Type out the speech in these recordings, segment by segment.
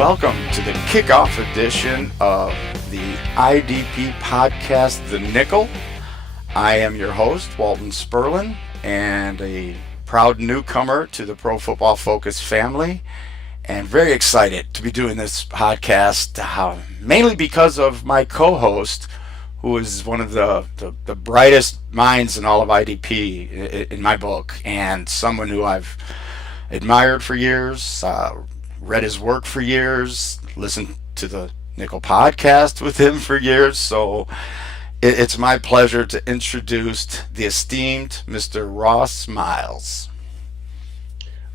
Welcome to the kickoff edition of the IDP podcast, The Nickel. I am your host, Walton Spurlin, and a proud newcomer to the Pro Football Focus family, and very excited to be doing this podcast, mainly because of my co-host, who is one of the brightest minds in all of IDP in my book, and someone who I've admired for years, read his work for years, listened to the Nickel podcast with him for years. So it's my pleasure to introduce the esteemed Mr. Ross Myles.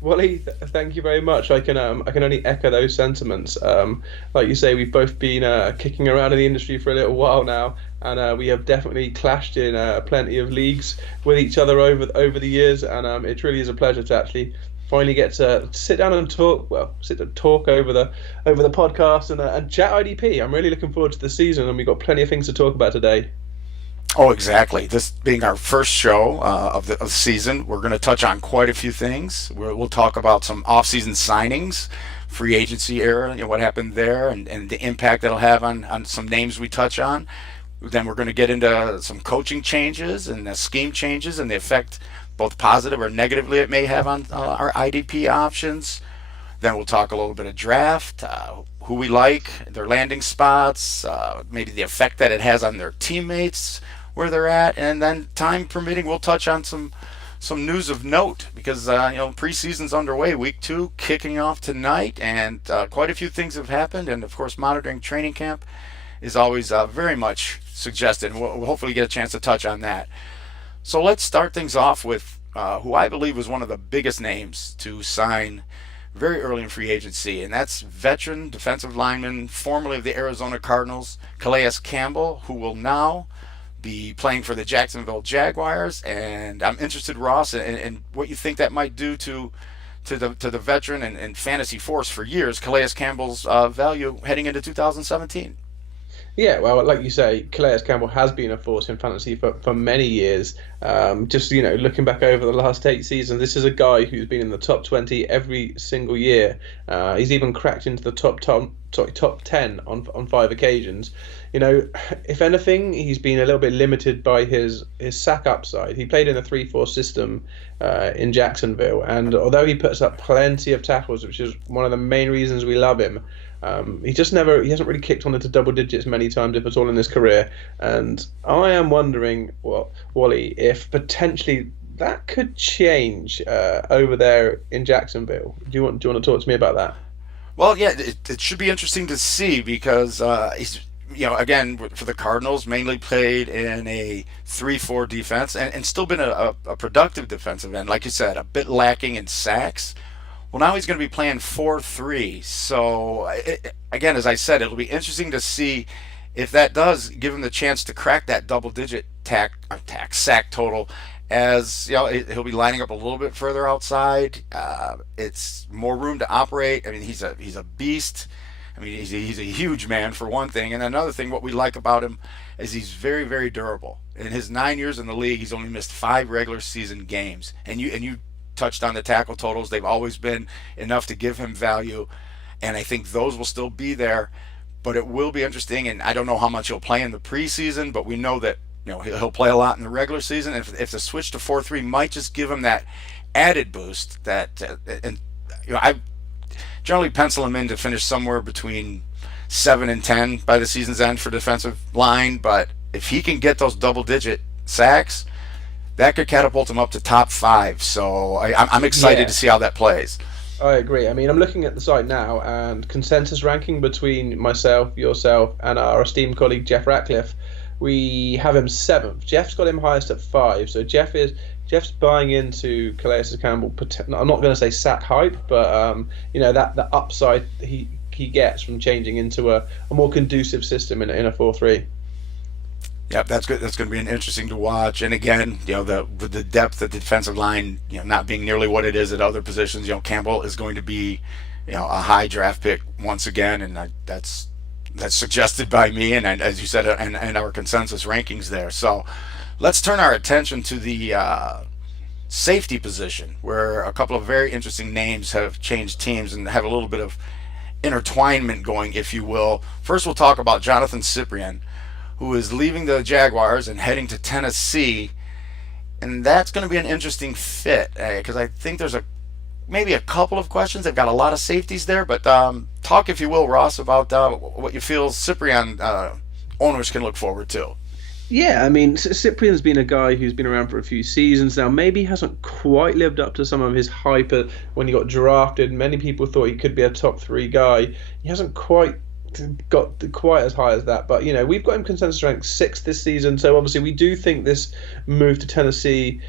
Wally, thank you very much. I can only echo those sentiments. Like you say, we've both been kicking around in the industry for a little while now, and we have definitely clashed in plenty of leagues with each other over the years. And it really is a pleasure to actually finally get to sit down and talk. Well, talk over the podcast and chat IDP. I'm really looking forward to the season, and we've got plenty of things to talk about today. Oh, exactly. This being our first show of the season, we're going to touch on quite a few things. We'll talk about some off-season signings, free agency era, what happened there, and the impact that'll have on some names we touch on. Then we're going to get into some coaching changes and the scheme changes and the effect, both positive or negatively, it may have on our IDP options. Then we'll talk a little bit of draft, who we like, their landing spots, maybe the effect that it has on their teammates, where they're at, and then time permitting, we'll touch on some news of note because preseason's underway, week 2 kicking off tonight, and quite a few things have happened, and of course monitoring training camp is always very much suggested, and we'll hopefully get a chance to touch on that. So let's start things off with who I believe was one of the biggest names to sign very early in free agency, and that's veteran defensive lineman, formerly of the Arizona Cardinals, Calais Campbell, who will now be playing for the Jacksonville Jaguars. And I'm interested, Ross, in what you think that might do to the veteran and fantasy force for years, Calais Campbell's value heading into 2017. Yeah, well, like you say, Calais Campbell has been a force in fantasy for many years. Just looking back over the last 8 seasons, this is a guy who's been in the top 20 every single year. He's even cracked into the top 10 on 5 occasions. If anything, he's been a little bit limited by his sack upside. He played in a 3-4 system in Jacksonville, and although he puts up plenty of tackles, which is one of the main reasons we love him, he hasn't really kicked on into double digits many times, if at all, in his career. And I am wondering, Wally, if potentially that could change over there in Jacksonville. Do you want to talk to me about that? Well, yeah, it should be interesting to see because he's, again, for the Cardinals, mainly played in a 3-4 defense and still been a productive defensive end. Like you said, a bit lacking in sacks. Well, now he's going to be playing 4-3. So, again, as I said, it'll be interesting to see if that does give him the chance to crack that double-digit sack total. As he'll be lining up a little bit further outside. It's more room to operate. I mean, he's a beast. I mean, he's a huge man for one thing, and another thing, what we like about him is he's very, very durable. In his 9 years in the league, he's only missed 5 regular season games, and you touched on the tackle totals. They've always been enough to give him value, and I think those will still be there. But it will be interesting, and I don't know how much he'll play in the preseason, but we know that he'll play a lot in the regular season. If the switch to 4-3 might just give him that added boost, I generally pencil him in to finish somewhere between 7 and 10 by the season's end for defensive line. But if he can get those double-digit sacks, that could catapult him up to top 5. So I'm excited to see how that plays. I agree. I mean, I'm looking at the site now, and consensus ranking between myself, yourself, and our esteemed colleague Jeff Ratcliffe, we have him 7th. Jeff's got him highest at 5. So Jeff's buying into Calais Campbell. I'm not going to say sack hype, but that upside he gets from changing into a more conducive system in a 4-3. Yep, that's good. That's going to be interesting to watch. And again, the depth of the defensive line, not being nearly what it is at other positions, Campbell is going to be, a high draft pick once again, and that's suggested by me, and as you said, and our consensus rankings there. So let's turn our attention to the safety position, where a couple of very interesting names have changed teams and have a little bit of intertwinement going, if you will. First, we'll talk about Johnathan Cyprien, who is leaving the Jaguars and heading to Tennessee, and that's going to be an interesting fit because I think there's maybe a couple of questions. They've got a lot of safeties there, but talk, if you will, Ross, about what you feel Cyprien owners can look forward to. Yeah, I mean, Cyprien's been a guy who's been around for a few seasons now. Maybe hasn't quite lived up to some of his hype when he got drafted. Many people thought he could be a top three guy. He hasn't quite got quite as high as that. But, we've got him consensus ranked 6th this season. So obviously we do think this move to Tennessee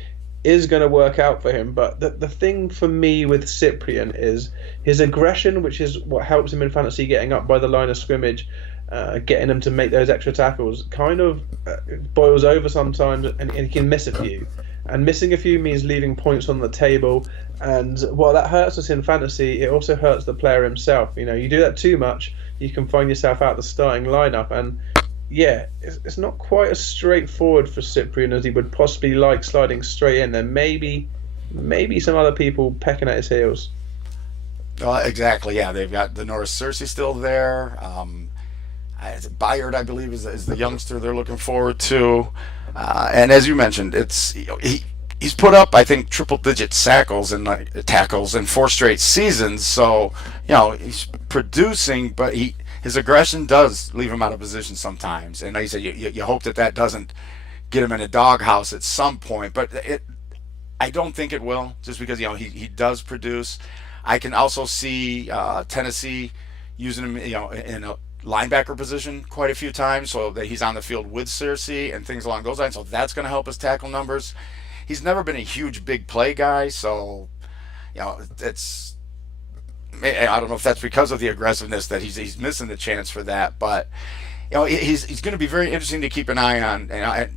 is going to work out for him. But the thing for me with Cyprien is his aggression, which is what helps him in fantasy, getting up by the line of scrimmage. Getting them to make those extra tackles kind of boils over sometimes, and he can miss a few. And missing a few means leaving points on the table. And while that hurts us in fantasy, it also hurts the player himself. You do that too much, you can find yourself out the starting lineup. And yeah, it's not quite as straightforward for Cyprien as he would possibly like, sliding straight in. There maybe some other people pecking at his heels. Exactly, yeah. They've got the Norris Cersei still there. Bayard, I believe, is the youngster they're looking forward to. And as you mentioned, he's put up, I think, triple-digit tackles in 4 straight seasons. So he's producing, but his aggression does leave him out of position sometimes. And like you said, you hope that doesn't get him in a doghouse at some point. But I don't think it will, just because he does produce. I can also see Tennessee using him in a linebacker position quite a few times, so that he's on the field with Cersei and things along those lines. So that's going to help his tackle numbers. He's never been a huge big play guy, so it's, I don't know if that's because of the aggressiveness that he's missing the chance for that. But he's going to be very interesting to keep an eye on. And I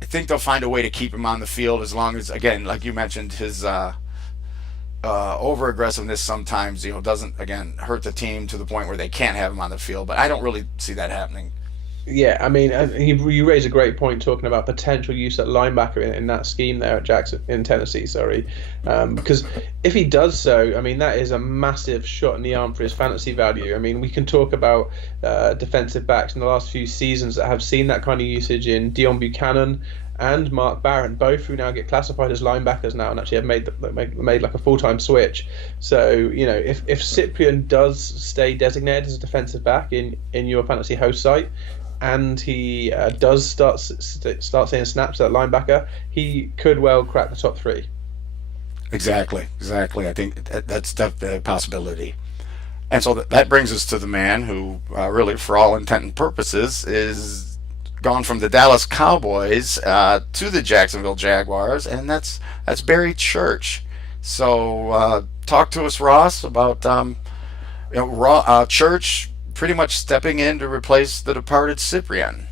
think they'll find a way to keep him on the field, as long as, again, like you mentioned, his over aggressiveness sometimes doesn't, again, hurt the team to the point where they can't have him on the field. But I don't really see that happening. Yeah, I mean, you raise a great point talking about potential use at linebacker in that scheme there at in Tennessee. Because if he does so, I mean, that is a massive shot in the arm for his fantasy value. I mean, we can talk about defensive backs in the last few seasons that have seen that kind of usage in Dion Buchanan and Mark Barron, both who now get classified as linebackers now and actually have made like a full-time switch. So if Cyprien does stay designated as a defensive back in your fantasy host site, and he does start seeing snaps at linebacker, he could well crack the top 3. Exactly. I think that's definitely a possibility. And so that brings us to the man who really, for all intent and purposes, is gone from the Dallas Cowboys to the Jacksonville Jaguars, and that's Barry Church. So talk to us, Ross, about Church pretty much stepping in to replace the departed Cyprien.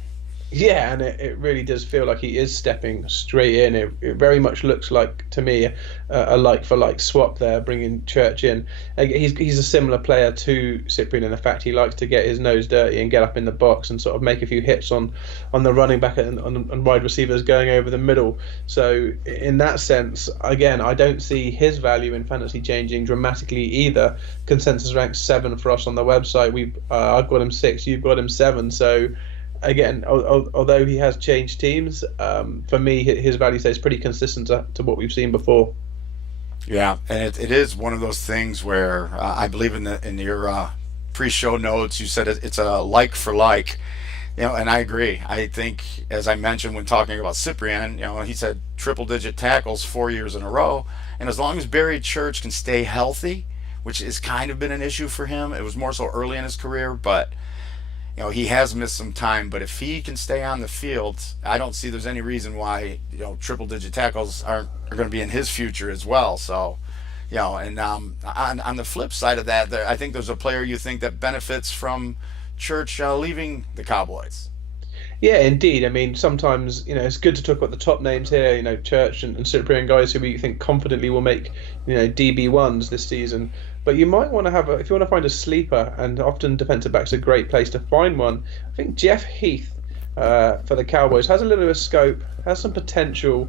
Yeah, and it really does feel like he is stepping straight in. It very much looks like, to me, a like-for-like swap there, bringing Church in. He's a similar player to Cyprien in the fact he likes to get his nose dirty and get up in the box and sort of make a few hits on the running back and on wide receivers going over the middle. So in that sense, again, I don't see his value in fantasy changing dramatically either. Consensus ranks 7 for us on the website. I've got him 6, you've got him 7. So again, although he has changed teams, for me, his value stays pretty consistent to what we've seen before. Yeah, and it is one of those things where I believe in your pre-show notes, you said it's a like for like, and I agree. I think, as I mentioned when talking about Cyprien, he said triple-digit tackles 4 years in a row, and as long as Barry Church can stay healthy, which has kind of been an issue for him, it was more so early in his career, but he has missed some time, but if he can stay on the field, I don't see there's any reason why triple-digit tackles are going to be in his future as well. So, and on the flip side of that, I think there's a player you think that benefits from Church leaving the Cowboys. Yeah, indeed. I mean, sometimes it's good to talk about the top names here. Church and Cyprien, guys who we think confidently will make DB1s this season. But you might want to if you want to find a sleeper, and often defensive back's a great place to find one. I think Jeff Heath for the Cowboys. Has a little bit of scope, has some potential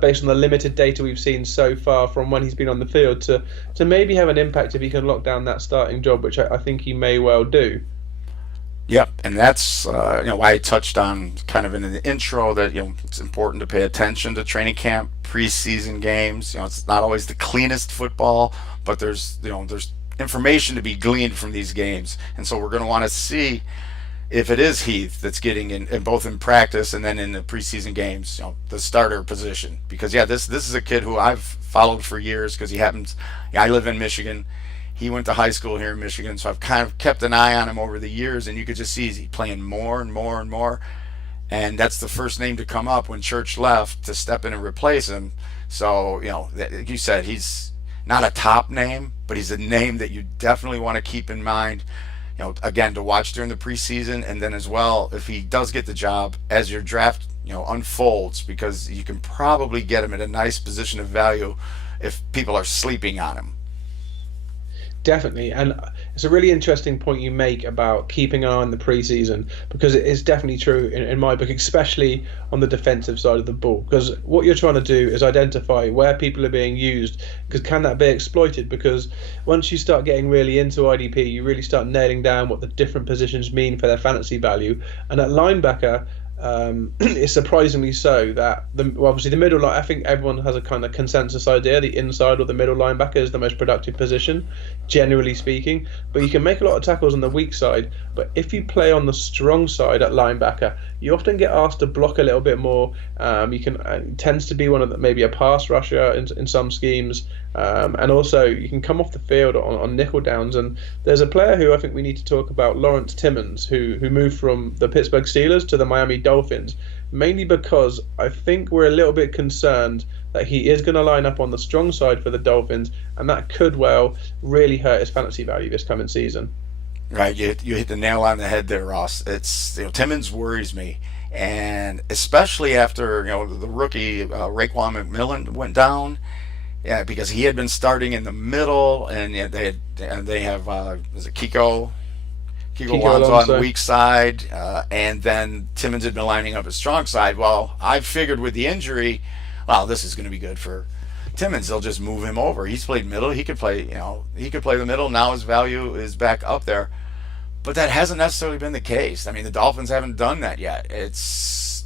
based on the limited data we've seen so far from when he's been on the field to maybe have an impact if he can lock down that starting job, which I think he may well do. Yep, and that's why I touched on kind of in the intro that it's important to pay attention to training camp, preseason games. It's not always the cleanest football, but there's information to be gleaned from these games, and so we're going to want to see if it is Heath that's getting in both in practice and then in the preseason games, the starter position. Because this is a kid who I've followed for years because he happens. I live in Michigan. He went to high school here in Michigan, so I've kind of kept an eye on him over the years, and you could just see he's playing more and more and more. And that's the first name to come up when Church left to step in and replace him. So, like you said, he's not a top name, but he's a name that you definitely want to keep in mind, again, to watch during the preseason, and then as well, if he does get the job, as your draft, unfolds, because you can probably get him at a nice position of value if people are sleeping on him. Definitely, and it's a really interesting point you make about keeping an eye on the preseason, because it is definitely true in my book, especially on the defensive side of the ball. Because what you're trying to do is identify where people are being used, because can that be exploited? Because once you start getting really into IDP, you really start nailing down what the different positions mean for their fantasy value. And at linebacker, it's surprisingly so that obviously the middle line, I think everyone has a kind of consensus idea the inside or the middle linebacker is the most productive position, generally speaking, but you can make a lot of tackles on the weak side. But if you play on the strong side at linebacker, you often get asked to block a little bit more. You can tends to be one of the, maybe a pass rusher in some schemes, and also you can come off the field on nickel downs. And there's a player who I think we need to talk about, Lawrence Timmons, who moved from the Pittsburgh Steelers to the Miami Dolphins, mainly because I think we're a little bit concerned that he is going to line up on the strong side for the Dolphins, and that could well really hurt his fantasy value this coming season. Right, you hit the nail on the head there, Ross. It's Timmons worries me, and especially after the rookie Raekwon McMillan went down, yeah, because he had been starting in the middle, and they have is it Kiko Alonso on the weak side, and then Timmons had been lining up his strong side. Well, I figured with the injury, wow, this is going to be good for Timmons. They'll just move him over. He's played middle. He could play the middle. Now his value is back up there. But that hasn't necessarily been the case. I mean, the Dolphins haven't done that yet. It's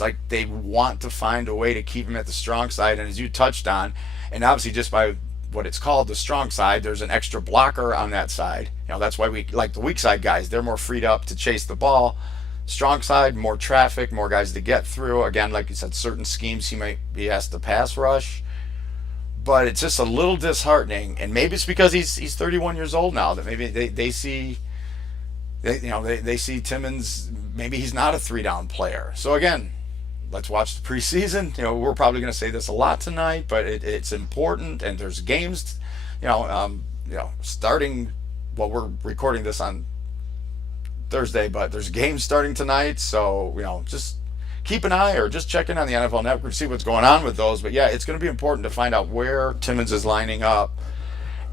like they want to find a way to keep him at the strong side, and as you touched on, and obviously just by what it's called, the strong side, there's an extra blocker on that side. That's why we like the weak side guys. They're more freed up to chase the ball. Strong side, more traffic, more guys to get through. Again, like you said, certain schemes he might be asked to pass rush. But it's just a little disheartening, and maybe it's because he's 31 years old now that maybe they see they see Timmons, maybe he's not a 3-down player. So again, let's watch the preseason. We're probably going to say this a lot tonight, but it's important, and there's games, starting. Well, we're recording this on Thursday, but there's games starting tonight. So just keep an eye or just check in on the NFL Network to see what's going on with those. But yeah, it's going to be important to find out where Timmons is lining up.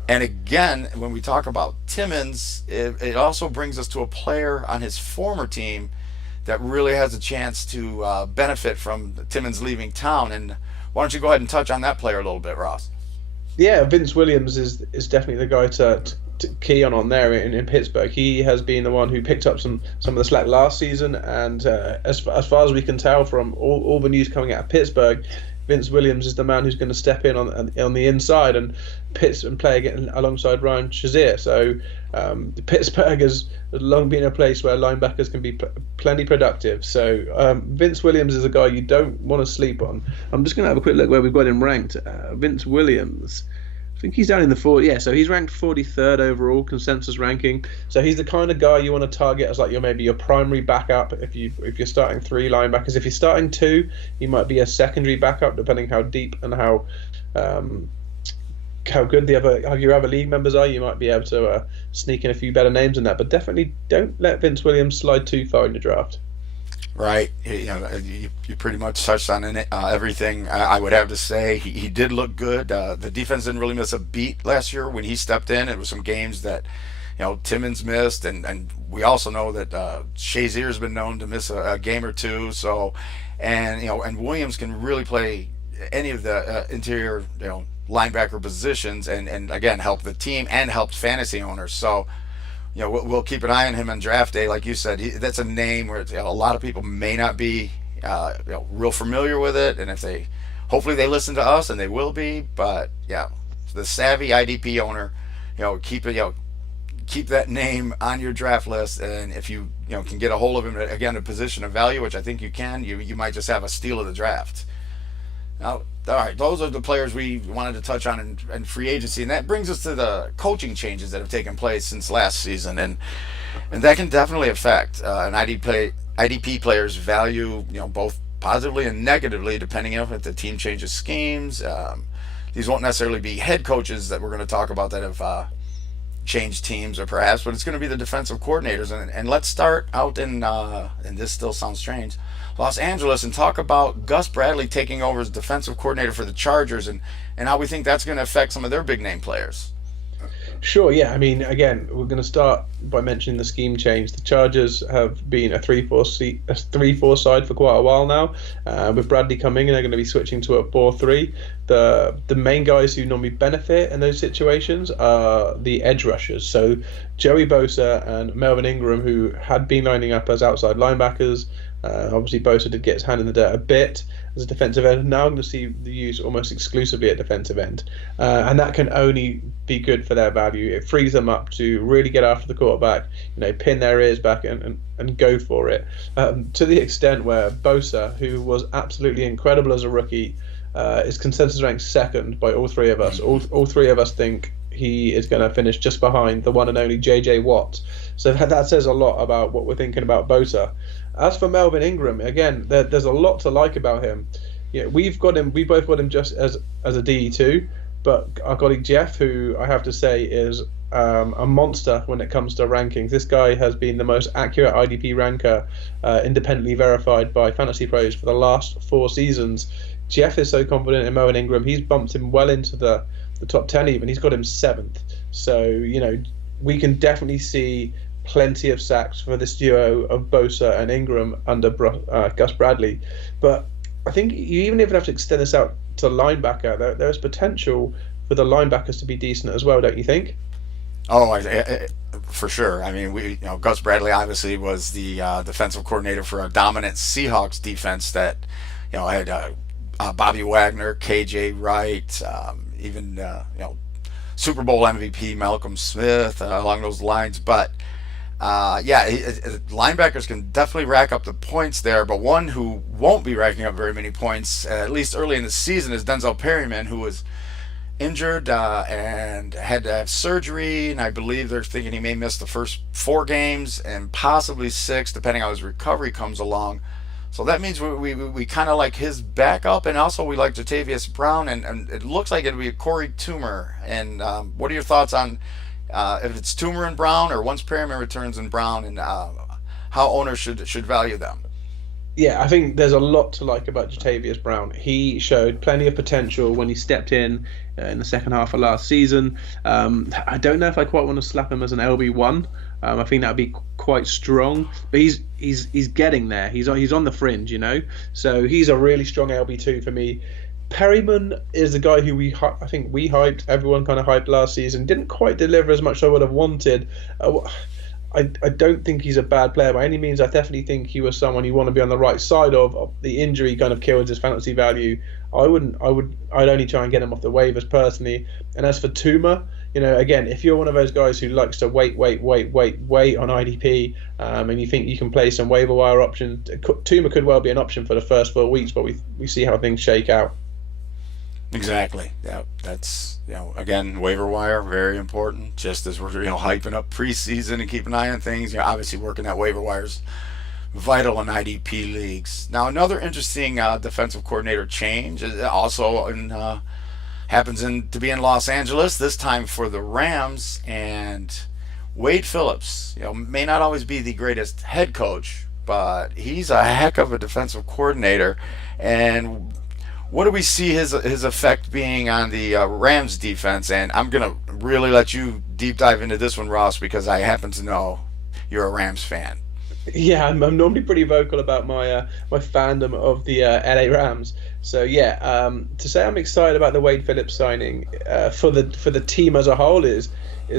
And again, when we talk about Timmons, it also brings us to a player on his former team that really has a chance to benefit from Timmons leaving town. And why don't you go ahead and touch on that player a little bit, Ross? Yeah, Vince Williams is definitely the guy to key on there in Pittsburgh. He has been the one who picked up some of the slack last season, and as far as we can tell from all the news coming out of Pittsburgh, Vince Williams is the man who's going to step in on the inside and play again alongside Ryan Shazier. So Pittsburgh has long been a place where linebackers can be plenty productive. So Vince Williams is a guy you don't want to sleep on. I'm just going to have a quick look where we've got him ranked. Vince Williams, I think he's down in the 40. Yeah, so he's ranked 43rd overall consensus ranking. So he's the kind of guy you want to target as like your primary backup if you're starting 3 linebackers. If you're starting 2, he might be a secondary backup depending how deep and how good your other league members are. You might be able to sneak in a few better names in that, but definitely don't let Vince Williams slide too far in your draft. Right, you pretty much touched on everything I would have to say. He did look good. The defense didn't really miss a beat last year when he stepped in. It was some games that Timmons missed, and we also know that Shazier's been known to miss a game or two. So, and Williams can really play any of the interior linebacker positions, and again help the team and help fantasy owners. So we'll keep an eye on him on draft day. Like you said, that's a name where a lot of people may not be real familiar with it, and if they, hopefully they listen to us, and they will be. But yeah, the savvy IDP owner, keep it, keep that name on your draft list, and if you can get a hold of him again, a position of value, which I think you can, you might just have a steal of the draft. Now, all right, those are the players we wanted to touch on in free agency, and that brings us to the coaching changes that have taken place since last season, and that can definitely affect an IDP player's value, both positively and negatively, depending on if the team changes schemes. These won't necessarily be head coaches that we're going to talk about that have changed teams, or perhaps, but it's going to be the defensive coordinators. And let's start out in, and this still sounds strange, Los Angeles, and talk about Gus Bradley taking over as defensive coordinator for the Chargers, and how we think that's going to affect some of their big name players. Sure, yeah. I mean, again, we're going to start by mentioning the scheme change. The Chargers have been a 3-4 side for quite a while now. With Bradley coming in, they're going to be switching to a 4-3. The main guys who normally benefit in those situations are the edge rushers. So Joey Bosa and Melvin Ingram, who had been lining up as outside linebackers. Obviously, Bosa did get his hand in the dirt a bit as a defensive end. Now I'm going to see the use almost exclusively at defensive end. And that can only be good for their value. It frees them up to really get after the quarterback, pin their ears back and go for it. To the extent where Bosa, who was absolutely incredible as a rookie, is consensus ranked second by all three of us. All three of us think he is going to finish just behind the one and only J.J. Watt. So that says a lot about what we're thinking about Bosa. As for Melvin Ingram, again, there's a lot to like about him. We both got him just as a DE2, but our colleague Jeff, who I have to say is a monster when it comes to rankings. This guy has been the most accurate IDP ranker, independently verified by Fantasy Pros for the last 4 seasons. Jeff is so confident in Melvin Ingram, he's bumped him well into the top 10 even. He's got him 7th. So, we can definitely see plenty of sacks for this duo of Bosa and Ingram under Gus Bradley. But I think you even have to extend this out to linebacker. There's potential for the linebackers to be decent as well, don't you think? Oh, for sure. I mean, Gus Bradley obviously was the defensive coordinator for a dominant Seahawks defense that, had Bobby Wagner, KJ Wright, even Super Bowl MVP Malcolm Smith along those lines. But linebackers can definitely rack up the points there. But one who won't be racking up very many points, at least early in the season, is Denzel Perryman, who was injured and had to have surgery, and I believe they're thinking he may miss the first 4 games and possibly 6, depending on how his recovery comes along. So that means we kind of like his backup, and also we like Jatavius Brown, and it looks like it'll be a Corey Toomer. And what are your thoughts on if it's Toomer and Brown, or once Perryman returns in Brown, and how owners should value them? Yeah, I think there's a lot to like about Jatavius Brown. He showed plenty of potential when he stepped in the second half of last season. I don't know if I quite want to slap him as an LB1. I think that would be quite strong, but he's getting there. He's on the fringe, So he's a really strong LB2 for me. Perryman is the guy who I think we hyped. Everyone kind of hyped last season. Didn't quite deliver as much as I would have wanted. I don't think he's a bad player by any means. I definitely think he was someone you want to be on the right side of. The injury kind of killed his fantasy value. I'd only try and get him off the waivers personally. And as for Toomer, again, if you're one of those guys who likes to wait on IDP, and you think you can play some waiver wire options, Toomer could well be an option for the first 4 weeks, but we see how things shake out. Exactly. Yeah, that's again, waiver wire, very important. Just as we're hyping up preseason and keeping an eye on things, obviously working that waiver wires vital in IDP leagues. Now, another interesting defensive coordinator change also happens to be in Los Angeles, this time for the Rams, and Wade Phillips. May not always be the greatest head coach, but he's a heck of a defensive coordinator. And what do we see his effect being on the Rams defense? And I'm gonna really let you deep dive into this one, Ross, because I happen to know you're a Rams fan. Yeah, I'm normally pretty vocal about my fandom of the LA Rams. So yeah, to say I'm excited about the Wade Phillips signing for the team as a whole is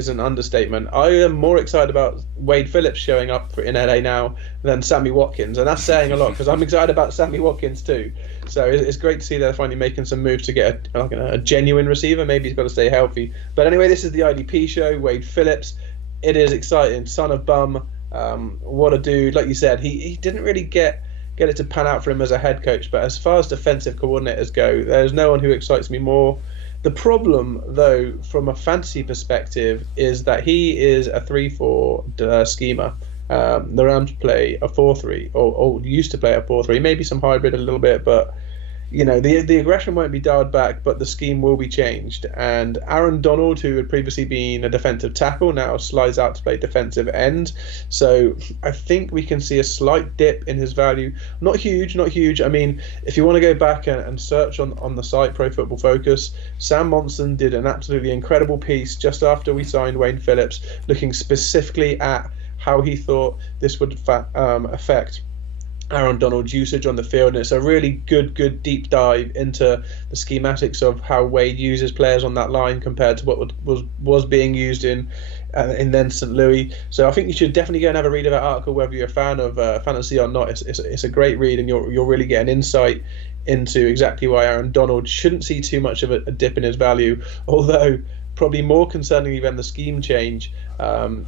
an understatement. I am more excited about Wade Phillips showing up in LA now than Sammy Watkins, and that's saying a lot because I'm excited about Sammy Watkins too. So it's great to see they're finally making some moves to get a genuine receiver. Maybe he's got to stay healthy. But anyway, this is the IDP show. Wade Phillips, it is exciting. Son of Bum. What a dude. Like you said, he didn't really get it to pan out for him as a head coach, but as far as defensive coordinators go, there's no one who excites me more. The problem, though, from a fantasy perspective, is that he is a 3-4 schemer. The Rams play a 4-3, or used to play a 4-3, maybe some hybrid a little bit, but the aggression won't be dialed back, but the scheme will be changed. And Aaron Donald, who had previously been a defensive tackle, now slides out to play defensive end. So I think we can see a slight dip in his value. Not huge. I mean, if you want to go back and search on the site Pro Football Focus, Sam Monson did an absolutely incredible piece just after we signed Wayne Phillips, looking specifically at how he thought this would affect Aaron Donald's usage on the field, and it's a really good deep dive into the schematics of how Wade uses players on that line compared to what was being used in then St. Louis. So I think you should definitely go and have a read of that article, whether you're a fan of fantasy or not. It's a great read, and you'll really get an insight into exactly why Aaron Donald shouldn't see too much of a dip in his value, although probably more concerningly than the scheme change,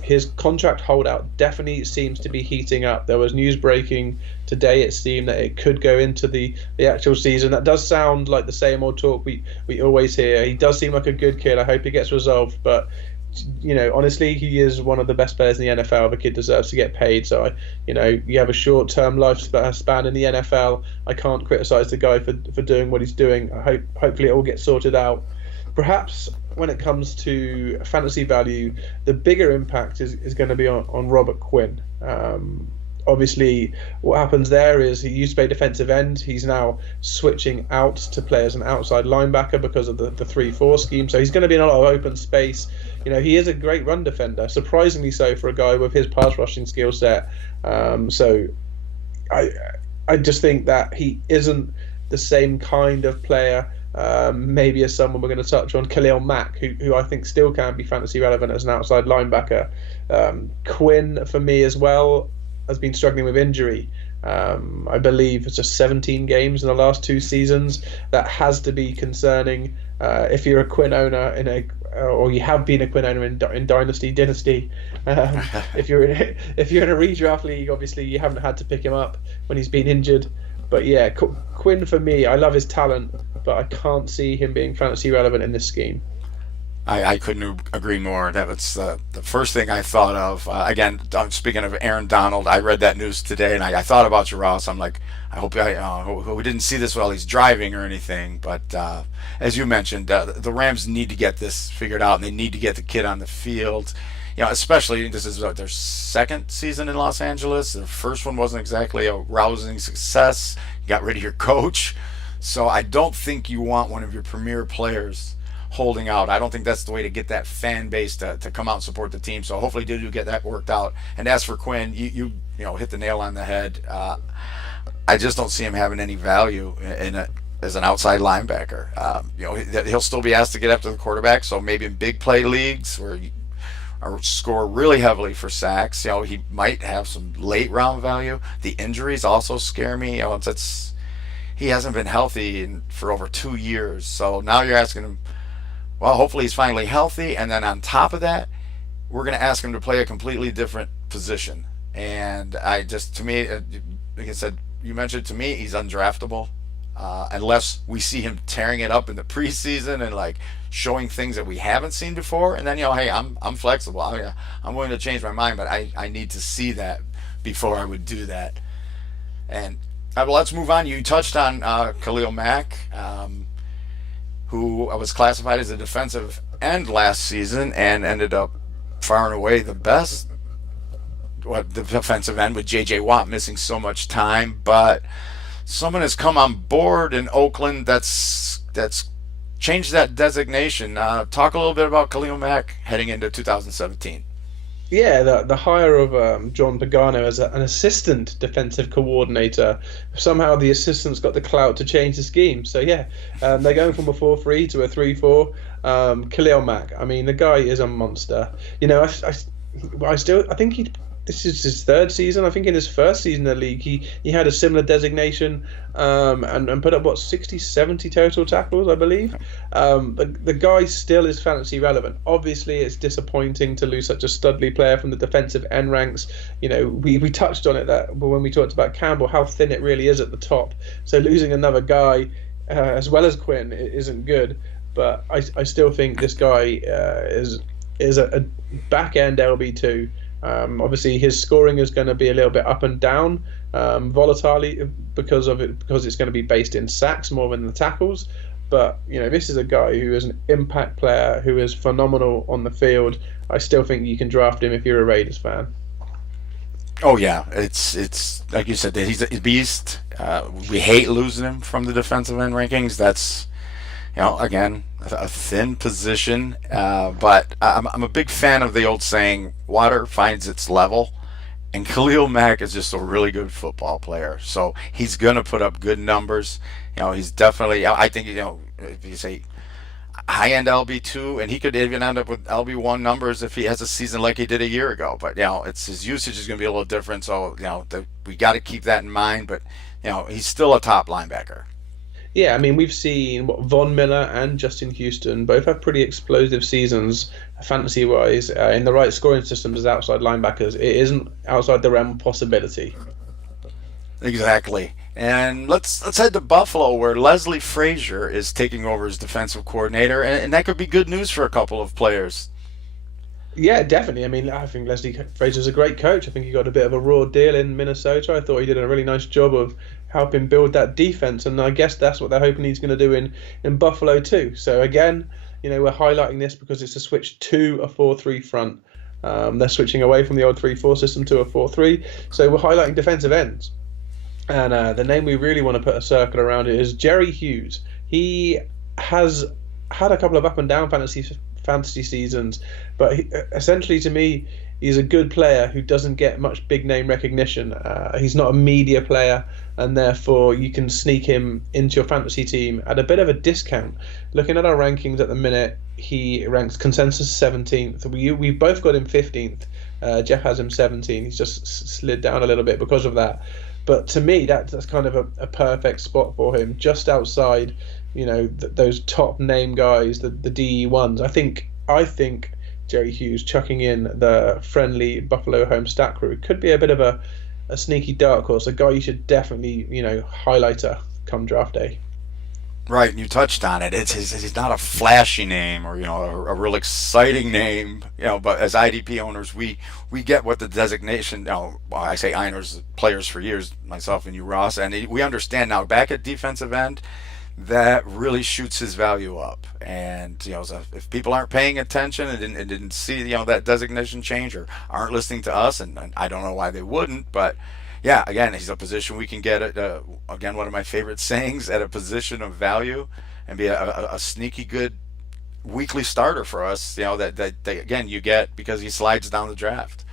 his contract holdout definitely seems to be heating up. There was news breaking today, it seemed, that it could go into the actual season. That does sound like the same old talk we always hear. He does seem like a good kid. I hope he gets resolved, but honestly, he is one of the best players in the NFL. The kid deserves to get paid. So you have a short-term lifespan in the NFL. I can't criticize the guy for doing what he's doing. Hopefully it all gets sorted out. Perhaps when it comes to fantasy value, the bigger impact is going to be on Robert Quinn. Obviously, what happens there is he used to play defensive end. He's now switching out to play as an outside linebacker because of the 3-4 scheme. So he's going to be in a lot of open space. He is a great run defender, surprisingly so for a guy with his pass rushing skill set. So I just think that he isn't the same kind of player. Maybe as someone we're going to touch on, Khalil Mack, who I think still can be fantasy relevant as an outside linebacker. Quinn, for me as well, has been struggling with injury. I believe it's just 17 games in the last 2 seasons. That has to be concerning. If you're a Quinn owner or you have been a Quinn owner in Dynasty, if you're in a redraft league, obviously you haven't had to pick him up when he's been injured. But yeah, Quinn for me, I love his talent, but I can't see him being fantasy relevant in this scheme. I couldn't agree more. That was the first thing I thought of. Again, speaking of Aaron Donald, I read that news today, and I thought about you, Ross. I'm like, I hope we didn't see this while he's driving or anything. But as you mentioned, the Rams need to get this figured out, and they need to get the kid on the field. Especially this is their second season in Los Angeles. The first one wasn't exactly a rousing success. You got rid of your coach. So I don't think you want one of your premier players holding out. I don't think that's the way to get that fan base to come out and support the team. So hopefully do get that worked out. And as for Quinn, you hit the nail on the head. I just don't see him having any value as an outside linebacker. He'll still be asked to get after the quarterback. So maybe in big play leagues where you score really heavily for sacks, he might have some late round value. The injuries also scare me. He hasn't been healthy for over 2 years. So now you're asking him, well, hopefully he's finally healthy, and then on top of that, we're going to ask him to play a completely different position. And to me, like I said, you mentioned to me, he's undraftable unless we see him tearing it up in the preseason and showing things that we haven't seen before. And then hey, I'm flexible. I'm willing to change my mind, but I need to see that before I would do that. And let's move on. You touched on Khalil Mack. Who was classified as a defensive end last season and ended up far and away the best the defensive end, with J.J. Watt missing so much time. But someone has come on board in Oakland that's changed that designation. Talk a little bit about Khalil Mack heading into 2017. Yeah, the hire of John Pagano as an assistant defensive coordinator. Somehow the assistant's got the clout to change the scheme. So yeah, they're going from a 4-3 to a 3-4. Khalil Mack, I mean, the guy is a monster. You know, I think this is his third season. I think in his first season in the league, he had a similar designation, and put up, what, 60, 70 total tackles, I believe. The guy still is fantasy relevant. Obviously, it's disappointing to lose such a studly player from the defensive end ranks. You know, we touched on it that when we talked about Campbell, how thin it really is at the top. So losing another guy, as well as Quinn, isn't good. But I still think this guy is a back end LB2. Obviously, his scoring is going to be a little bit up and down, volatile because it's going to be based in sacks more than the tackles. But you know, this is a guy who is an impact player who is phenomenal on the field. I still think you can draft him if you're a Raiders fan. Oh yeah, it's like you said, he's a beast. We hate losing him from the defensive end rankings. That's, you know, again, a thin position, but I'm a big fan of the old saying, water finds its level, and Khalil Mack is just a really good football player. So he's going to put up good numbers. You know, he's definitely, I think, you know, if you say high-end LB2, and he could even end up with LB1 numbers if he has a season like he did a year ago. But, you know, his usage is going to be a little different, so, you know, we got to keep that in mind. But, you know, he's still a top linebacker. Yeah, I mean, we've seen Von Miller and Justin Houston both have pretty explosive seasons, fantasy-wise, in the right scoring systems as outside linebackers. It isn't outside the realm of possibility. Exactly. And let's head to Buffalo, where Leslie Frazier is taking over as defensive coordinator, and that could be good news for a couple of players. Yeah, definitely. I mean, I think Leslie Frazier's a great coach. I think he got a bit of a raw deal in Minnesota. I thought he did a really nice job of helping build that defense, and I guess that's what they're hoping he's going to do in Buffalo too. So again, you know, we're highlighting this because it's a switch to a 4-3 front. They're switching away from the old 3-4 system to a 4-3. So we're highlighting defensive ends. And the name we really want to put a circle around it is Jerry Hughes. He has had a couple of up and down fantasy seasons, but essentially to me, he's a good player who doesn't get much big name recognition. He's not a media player, and therefore you can sneak him into your fantasy team at a bit of a discount. Looking at our rankings at the minute, he ranks consensus 17th. We've both got him 15th. Jeff has him 17. He's just slid down a little bit because of that. But to me, that's kind of a perfect spot for him, just outside, you know, those top name guys, the DE1s. I think Jerry Hughes chucking in the friendly Buffalo home stat crew could be a bit of a sneaky dark horse, a guy you should definitely, you know, highlight come draft day. Right, and you touched on it. He's not a flashy name or, you know, a real exciting name, you know. But as IDP owners, we get what the designation. You know, well, I say owners, players for years, myself and you, Ross, and we understand now. Back at defensive end, that really shoots his value up. And you know, so if people aren't paying attention and didn't see, you know, that designation change, or aren't listening to us, and I don't know why they wouldn't, but yeah, again, he's a position we can get at, again, one of my favorite sayings, at a position of value, and be a sneaky good weekly starter for us, you know, that again, you get because he slides down the draft.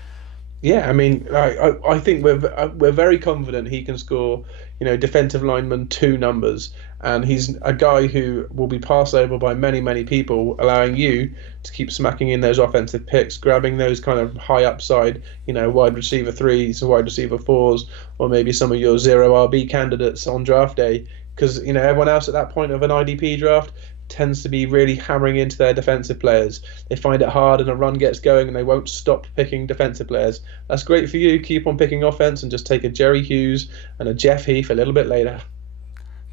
Yeah, I mean, I think we're very confident he can score, you know, defensive lineman 2 numbers, and he's a guy who will be passed over by many people, allowing you to keep smacking in those offensive picks, grabbing those kind of high upside, you know, wide receiver 3s, wide receiver 4s, or maybe some of your 0 RB candidates on draft day, because, you know, everyone else at that point of an IDP draft tends to be really hammering into their defensive players. They find it hard and a run gets going and they won't stop picking defensive players. That's great for you. Keep on picking offense and just take a Jerry Hughes and a Jeff Heath a little bit later.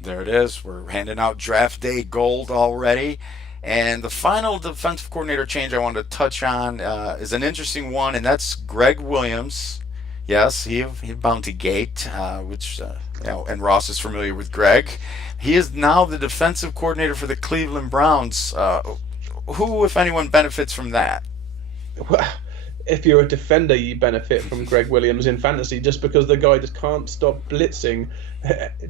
There it is. We're handing out draft day gold already. And the final defensive coordinator change I wanted to touch on is an interesting one, and that's Greg Williams. Yes, he Bounty Gate, which you know, and Ross is familiar with Greg. He is now the defensive coordinator for the Cleveland Browns. Who, if anyone, benefits from that? Well, if you're a defender, you benefit from Greg Williams in fantasy just because the guy just can't stop blitzing.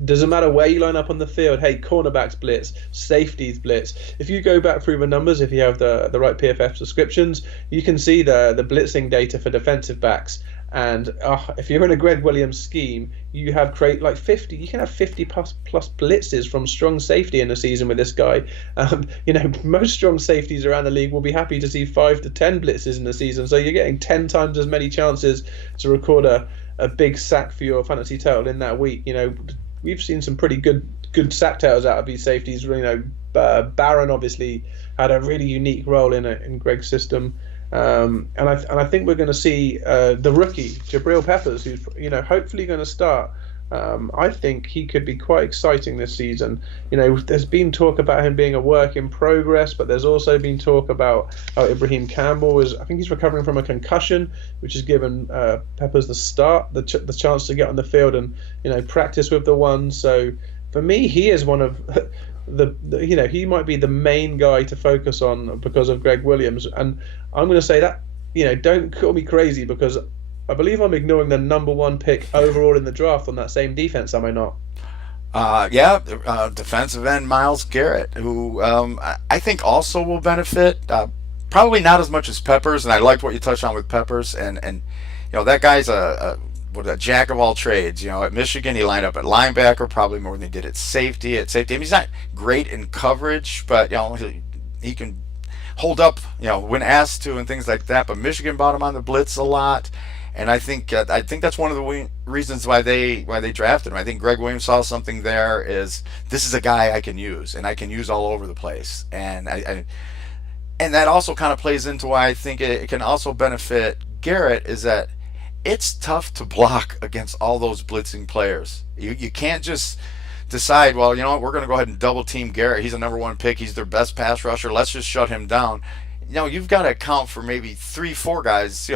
Doesn't matter where you line up on the field. Hey, cornerbacks blitz, safeties blitz. If you go back through the numbers, if you have the right PFF subscriptions, you can see the blitzing data for defensive backs. And if you're in a Greg Williams scheme, you have create like 50. You can have 50 plus blitzes from strong safety in a season with this guy. Most strong safeties around the league will be happy to see 5 to 10 blitzes in a season. So you're getting 10 times as many chances to record a big sack for your fantasy total in that week. We've seen some pretty good sack totals out of these safeties. Barron obviously had a really unique role in Greg's system. And I think we're going to see the rookie Jabril Peppers, who's hopefully going to start. I think he could be quite exciting this season. There's been talk about him being a work in progress, but there's also been talk about how Ibrahim Campbell I think he's recovering from a concussion, which has given Peppers the chance to get on the field and practice with the ones. So for me, he is one of he might be the main guy to focus on because of Greg Williams. And I'm going to say that, don't call me crazy because I believe I'm ignoring the number 1 pick overall in the draft on that same defense, am I not? Defensive end Myles Garrett, who I think also will benefit. Probably not as much as Peppers, and I liked what you touched on with Peppers. And that guy's a jack of all trades. At Michigan, he lined up at linebacker probably more than he did at safety. I mean, he's not great in coverage, but he can hold up, when asked to and things like that. But Michigan bought him on the blitz a lot, and I think that's one of the reasons why they drafted him. I think Greg Williams saw something there. This is a guy I can use, and I can use all over the place, and and that also kind of plays into why I think it can also benefit Garrett is that it's tough to block against all those blitzing players. You can't just decide, well, you know what, we're going to go ahead and double team Garrett. He's a number 1 pick. He's their best pass rusher. Let's just shut him down. You've got to account for maybe 3-4 guys,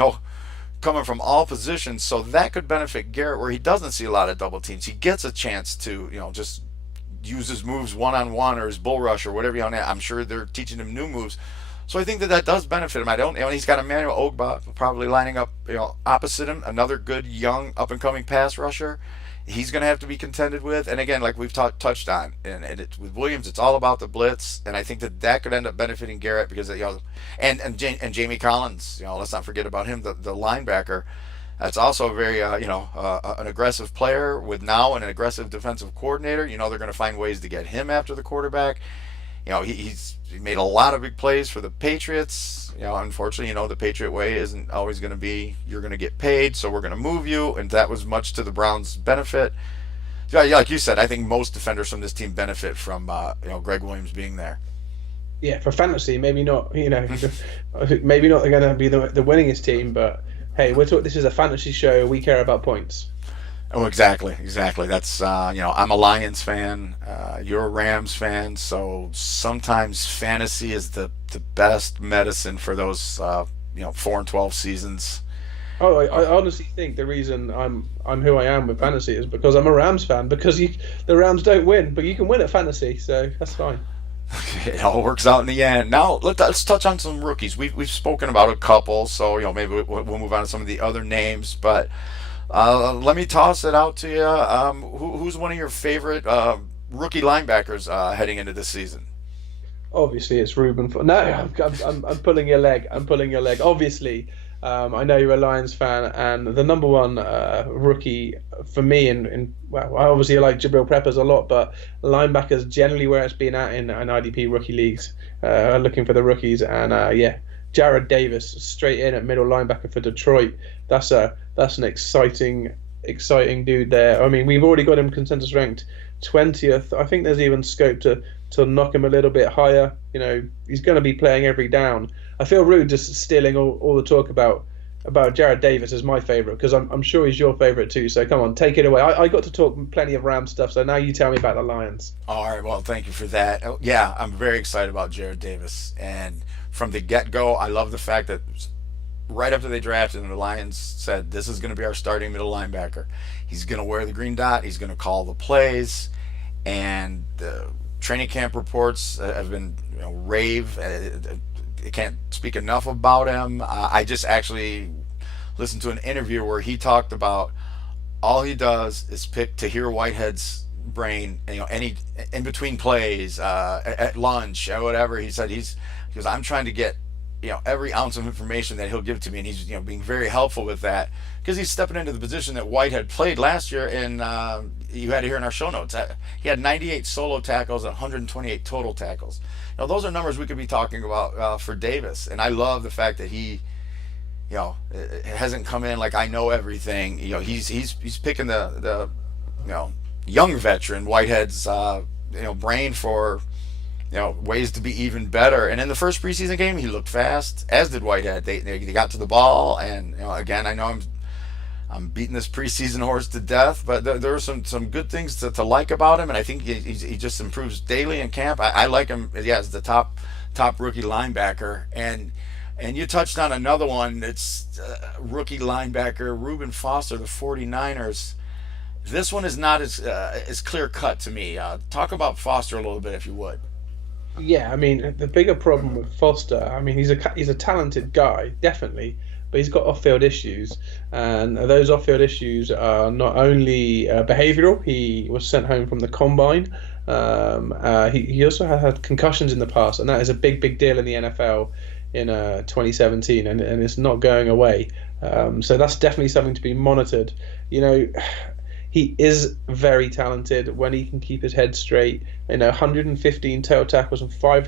coming from all positions. So that could benefit Garrett where he doesn't see a lot of double teams. He gets a chance to, just use his moves one-on-one or his bull rush or whatever. I'm sure they're teaching him new moves. So I think that does benefit him. He's got Emmanuel Ogbah probably lining up, opposite him, another good young up and coming pass rusher. He's going to have to be contended with. And again, like we've touched on, and with Williams, it's all about the blitz. And I think that could end up benefiting Garrett because and Jamie Collins. Let's not forget about him, the linebacker. That's also a very an aggressive player with now an aggressive defensive coordinator. They're going to find ways to get him after the quarterback. He's made a lot of big plays for the Patriots. Unfortunately, the Patriot way isn't always going to be you're going to get paid, so we're going to move you, and that was much to the Browns' benefit. Like you said, I think most defenders from this team benefit from Greg Williams being there. Yeah, for fantasy, maybe not. maybe not they're going to be the winningest team, but hey, this is a fantasy show. We care about points. Oh, exactly. That's I'm a Lions fan. You're a Rams fan. So sometimes fantasy is the best medicine for those 4-12 seasons. Oh, I honestly think the reason I'm who I am with fantasy is because I'm a Rams fan. Because the Rams don't win, but you can win at fantasy, so that's fine. It all works out in the end. Now let's touch on some rookies. We've spoken about a couple, so maybe we'll move on to some of the other names, but. Let me toss it out to you. Who's one of your favorite rookie linebackers heading into this season? Obviously, it's Ruben. No, I'm pulling your leg. Obviously, I know you're a Lions fan, and the number 1 rookie for me I obviously like Jabril Peppers a lot, but linebackers generally where it's been at in IDP rookie leagues, looking for the rookies, and Jarrad Davis straight in at middle linebacker for Detroit. That's an exciting dude there. I mean, we've already got him consensus ranked 20th. I think there's even scope to knock him a little bit higher. He's going to be playing every down. I feel rude just stealing all the talk about Jarrad Davis as my favourite because I'm sure he's your favourite too. So come on, take it away. I got to talk plenty of Ram stuff, so now you tell me about the Lions. All right, well, thank you for that. Yeah, I'm very excited about Jarrad Davis, and from the get-go, I love the fact that right after they drafted him, the Lions said, this is going to be our starting middle linebacker. He's going to wear the green dot. He's going to call the plays. And the training camp reports have been rave. can't speak enough about him. I just actually listened to an interview where he talked about all he does is pick to hear Whitehead's brain, any in between plays, at lunch or whatever. He said he goes, I'm trying to get every ounce of information that he'll give to me, and he's being very helpful with that because he's stepping into the position that Whitehead played last year. And you had to hear in our show notes he had 98 solo tackles and 128 total tackles. Those are numbers we could be talking about for Davis, and I love the fact that he it hasn't come in like I know everything. He's picking the young veteran Whitehead's brain for ways to be even better. And in the first preseason game, he looked fast, as did Whitehead. They got to the ball, and again, I know I'm beating this preseason horse to death, but there are some good things to like about him, and I think he just improves daily in camp. I like him, as the top rookie linebacker. And you touched on another one. It's rookie linebacker Reuben Foster, the 49ers. This one is not as clear cut to me. Talk about Foster a little bit, if you would. Yeah, I mean, the bigger problem with Foster, I mean, he's a talented guy, definitely, but he's got off-field issues, and those off-field issues are not only behavioural. He was sent home from the combine. He also had concussions in the past, and that is a big deal in the NFL in 2017, and it's not going away. So that's definitely something to be monitored. He is very talented when he can keep his head straight. 115 total tackles and five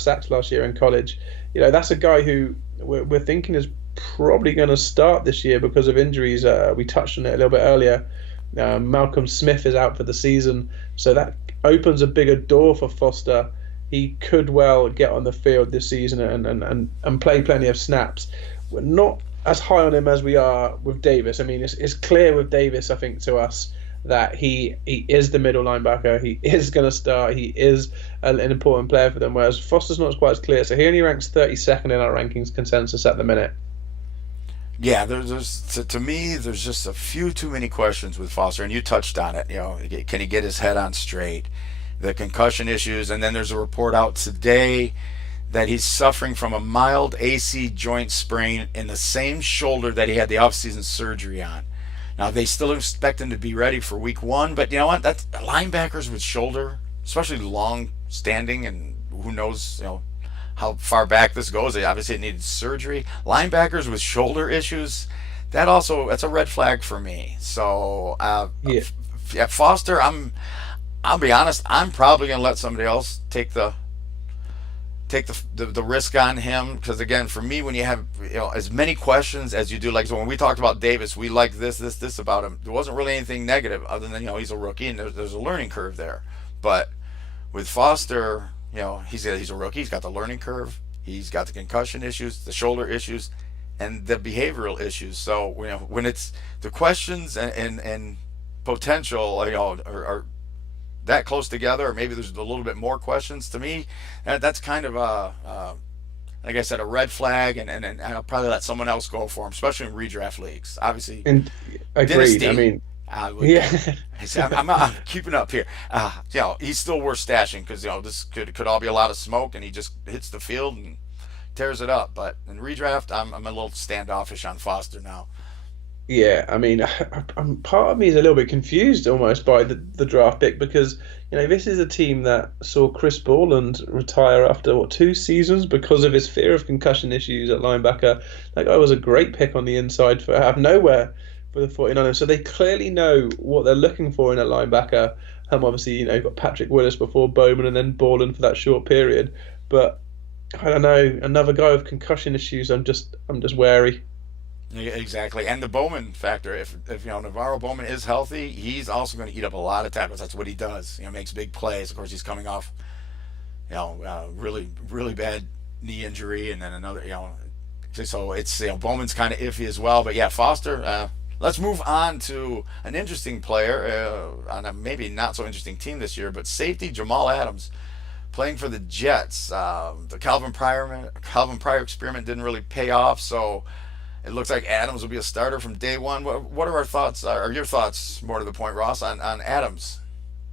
sacks last year in college. That's a guy who we're thinking is probably going to start this year because of injuries. We touched on it a little bit earlier. Malcolm Smith is out for the season, so that opens a bigger door for Foster. He could well get on the field this season and play plenty of snaps. We're not as high on him as we are with Davis. I mean, it's clear with Davis, I think, to us that he is the middle linebacker. He is going to start. He is an important player for them, whereas Foster's not quite as clear. So he only ranks 32nd in our rankings consensus at the minute. Yeah, to me, there's just a few too many questions with Foster, and you touched on it. Can he get his head on straight? The concussion issues, and then there's a report out today that he's suffering from a mild AC joint sprain in the same shoulder that he had the offseason surgery on. Now, they still expect him to be ready for week 1, but you know what? That's linebackers with shoulder, especially long standing, and who knows, how far back this goes. Obviously, it needed surgery. Linebackers with shoulder issues, that's a red flag for me. So, Foster, I'll be honest, I'm probably going to let somebody else take the risk on him, because again, for me, when you have as many questions as you do, like so when we talked about Davis, we like this about him. There wasn't really anything negative other than he's a rookie and there's a learning curve there. But with Foster, he's a rookie. He's got the learning curve. He's got the concussion issues, the shoulder issues, and the behavioral issues. So when it's the questions and potential are that close together, or maybe there's a little bit more questions, to me that's kind of like I said, a red flag, and I'll probably let someone else go for him, especially in redraft leagues, obviously. And agreed. Dynasty, I mean, I'm keeping up here. He's still worth stashing, because this could all be a lot of smoke, and he just hits the field and tears it up. But in redraft, I'm a little standoffish on Foster now. Yeah, I mean, part of me is a little bit confused almost by the draft pick, because this is a team that saw Chris Borland retire after 2 seasons because of his fear of concussion issues at linebacker. That guy was a great pick on the inside for out of nowhere for the 49ers. So they clearly know what they're looking for in a linebacker. Obviously, you've got Patrick Willis before Bowman, and then Borland for that short period. But I don't know, another guy with concussion issues, I'm just wary. Exactly, and the Bowman factor. If Navarro Bowman is healthy, he's also going to eat up a lot of tackles. That's what he does. Makes big plays. Of course, he's coming off, really bad knee injury, and then another, so it's Bowman's kind of iffy as well. But yeah, Foster. Let's move on to an interesting player on a maybe not so interesting team this year, but safety Jamal Adams, playing for the Jets. The Calvin Pryor experiment didn't really pay off, so it looks like Adams will be a starter from day one. What are our thoughts? Are your thoughts, more to the point, Ross, on Adams?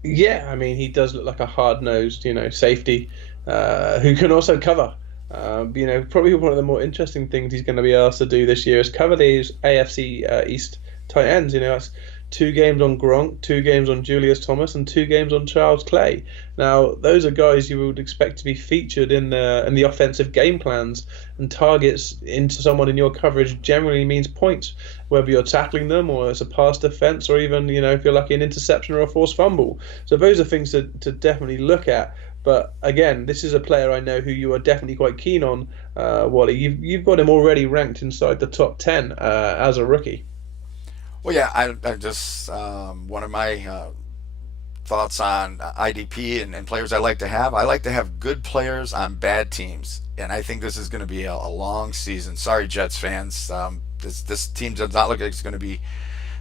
Yeah, I mean, he does look like a hard-nosed, safety who can also cover. Probably one of the more interesting things he's going to be asked to do this year is cover these AFC East tight ends. That's 2 games on Gronk, 2 games on Julius Thomas, and 2 games on Charles Clay. Now, those are guys you would expect to be featured in the offensive game plans, and targets into someone in your coverage generally means points, whether you're tackling them or as a pass defense, or even, if you're lucky, an interception or a forced fumble. So those are things to definitely look at. But again, this is a player I know who you are definitely quite keen on, Wally. You've got him already ranked inside the top 10 as a rookie. Well, yeah, I just one of my thoughts on IDP and players I like to have. I like to have good players on bad teams, and I think this is going to be a long season. Sorry, Jets fans. This team does not look like it's going to be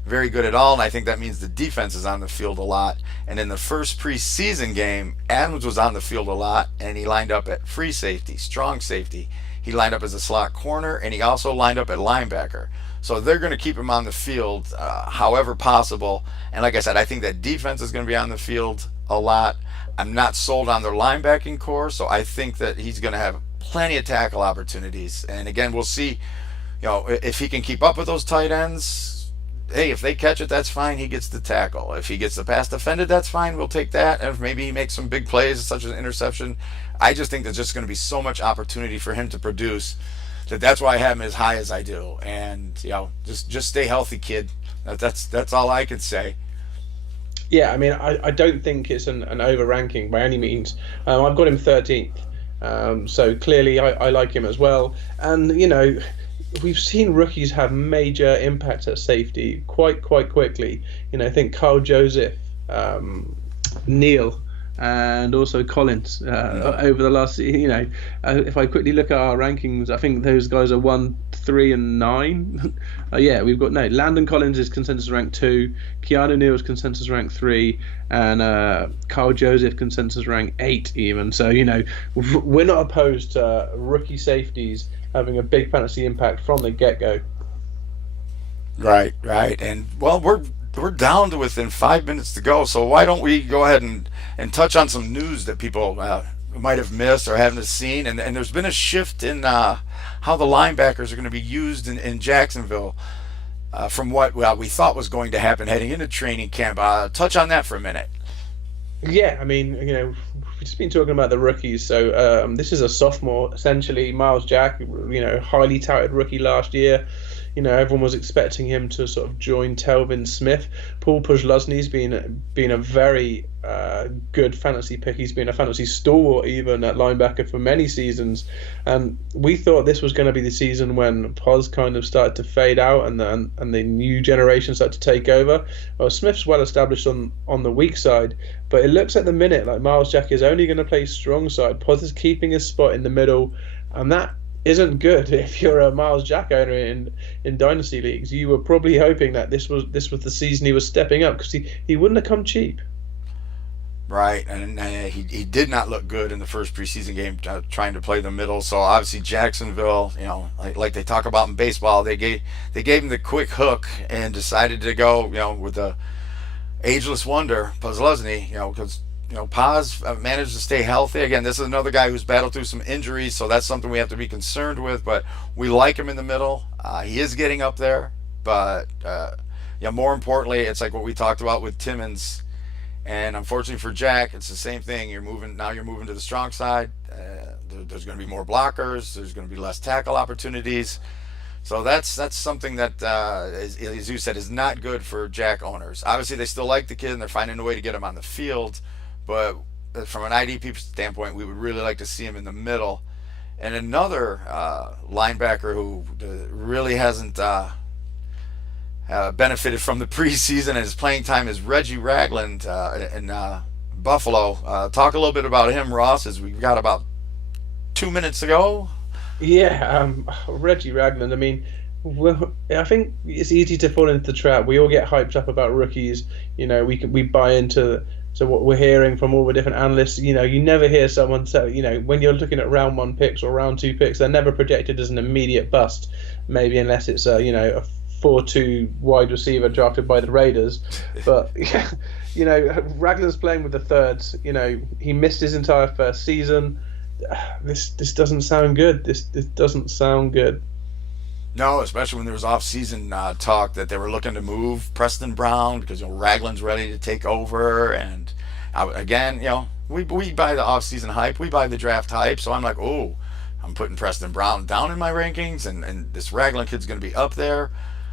very good at all, and I think that means the defense is on the field a lot. And in the first preseason game, Adams was on the field a lot, and he lined up at free safety, strong safety. He lined up as a slot corner, and he also lined up at linebacker. So they're going to keep him on the field however possible. And like I said, I think that defense is going to be on the field a lot. I'm not sold on their linebacking core, so I think that he's going to have plenty of tackle opportunities. And again, we'll see, if he can keep up with those tight ends. Hey, if they catch it, that's fine. He gets the tackle. If he gets the pass defended, that's fine. We'll take that. And if maybe he makes some big plays, such as an interception, I just think there's just going to be so much opportunity for him to produce that's why I have him as high as I do. And just stay healthy, kid. That's all I can say. Yeah, I mean, I don't think it's an over ranking by any means. I've got him 13th, so clearly I like him as well. And we've seen rookies have major impact at safety quite quickly. I think Carl Joseph, Neal, and also Collins over the last, if I quickly look at our rankings, I think those guys are 1, 3, and 9. We've got Landon Collins is consensus rank 2, Keanu Neal's consensus rank 3, and Carl Joseph consensus rank 8 even. So we're not opposed to rookie safeties having a big fantasy impact from the get-go. Right, and well, we're down to within 5 minutes to go, so why don't we go ahead and touch on some news that people might have missed or haven't seen. And there's been a shift in how the linebackers are going to be used in Jacksonville from what we thought was going to happen heading into training camp. Touch on that for a minute. Yeah, I mean, we've just been talking about the rookies. So this is a sophomore, essentially, Myles Jack, highly touted rookie last year. Everyone was expecting him to sort of join Telvin Smith. Paul Pujlosny's been a very good fantasy pick. He's been a fantasy stalwart even at linebacker for many seasons. And we thought this was going to be the season when Puz kind of started to fade out and the new generation started to take over. Well, Smith's well established on the weak side, but it looks at the minute like Myles Jack is only going to play strong side. Puz is keeping his spot in the middle, and that isn't good if you're a Myles Jack owner in dynasty leagues. You were probably hoping that this was the season he was stepping up, because he wouldn't have come cheap. Right, and he did not look good in the first preseason game trying to play the middle. So obviously Jacksonville, like they talk about in baseball, they gave him the quick hook and decided to go, with the ageless wonder, Puzlosny, because Paz managed to stay healthy. Again, this is another guy who's battled through some injuries, so that's something we have to be concerned with. But we like him in the middle. He is getting up there, but more importantly, it's like what we talked about with Timmons. And unfortunately for Jack, it's the same thing. You're moving to the strong side. There's going to be more blockers. There's going to be less tackle opportunities. So that's something that, as you said, is not good for Jack owners. Obviously, they still like the kid, and they're finding a way to get him on the field. But from an IDP standpoint, we would really like to see him in the middle. And another linebacker who really hasn't benefited from the preseason and his playing time is Reggie Ragland in Buffalo. Talk a little bit about him, Ross, as we've got about 2 minutes to go. Yeah, Reggie Ragland. I mean, I think it's easy to fall into the trap. We all get hyped up about rookies. We buy into what we're hearing from all the different analysts. You never hear someone say, when you're looking at round 1 picks or round 2 picks, they're never projected as an immediate bust. Maybe unless it's a 4-2 wide receiver drafted by the Raiders. But Ragland's playing with the thirds. He missed his entire first season. this doesn't sound good. This doesn't sound good. No, especially when there was off-season talk that they were looking to move Preston Brown because Ragland's ready to take over, and again, we buy the off-season hype, we buy the draft hype, so I'm like, oh, I'm putting Preston Brown down in my rankings, and this Ragland kid's going to be up there.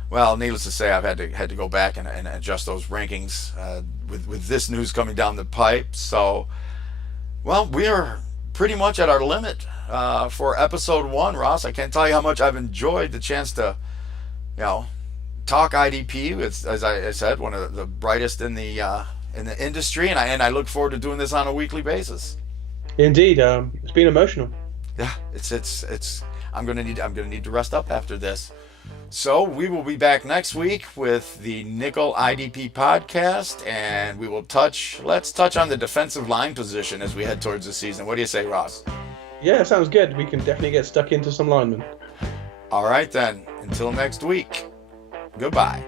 Well, needless to say, I've had to go back and adjust those rankings with this news coming down the pipe. So, well, we are pretty much at our limit for episode 1, Ross. I can't tell you how much I've enjoyed the chance to, talk IDP. It's, as I said, one of the brightest in the industry, and I look forward to doing this on a weekly basis. Indeed, it's been emotional. Yeah, it's. I'm gonna need to rest up after this. So we will be back next week with the Nickel IDP podcast, and let's touch on the defensive line position as we head towards the season. What do you say, Ross? Yeah, sounds good. We can definitely get stuck into some linemen. All right then. Until next week. Goodbye.